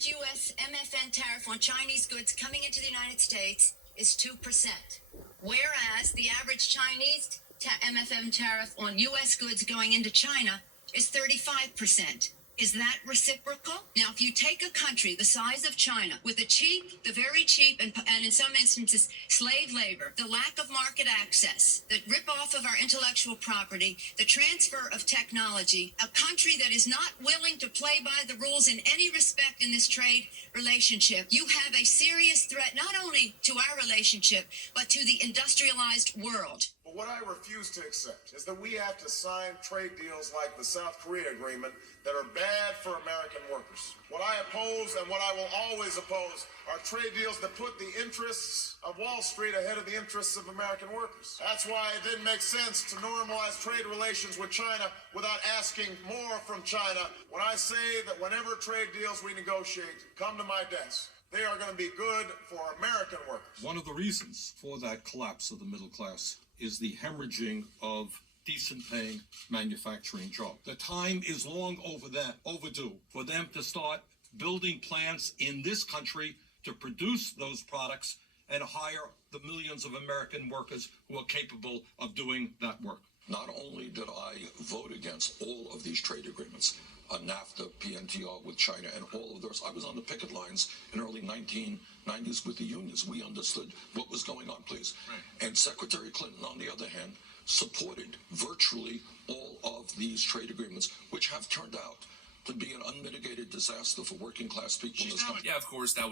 average U.S. MFN tariff on Chinese goods coming into the United States is 2%, whereas the average Chinese MFN tariff on U.S. goods going into China is 35%. Is that reciprocal? Now, if you take a country the size of China with the very cheap, and in some instances, slave labor, the lack of market access, the rip-off of our intellectual property, the transfer of technology, a country that is not willing to play by the rules in any respect in this trade relationship, you have a serious threat not only to our relationship, but to the industrialized world. But what I refuse to accept is that we have to sign trade deals like the South Korea agreement that are bad for American workers. What I oppose and what I will always oppose are trade deals that put the interests of Wall Street ahead of the interests of American workers. That's why it didn't make sense to normalize trade relations with China without asking more from China. When I say that whenever trade deals we negotiate come to my desk, they are going to be good for American workers. One of the reasons for that collapse of the middle class is the hemorrhaging of decent-paying manufacturing jobs. The time is long overdue for them to start building plants in this country to produce those products and hire the millions of American workers who are capable of doing that work. Not only did I vote against all of these trade agreements, NAFTA, PNTR with China, and all of those, I was on the picket lines in early 1990s with the unions. We understood what was going on, please. Right. And Secretary Clinton, on the other hand, supported virtually all of these trade agreements, which have turned out to be an unmitigated disaster for working class people in this country. Yeah, of course, that was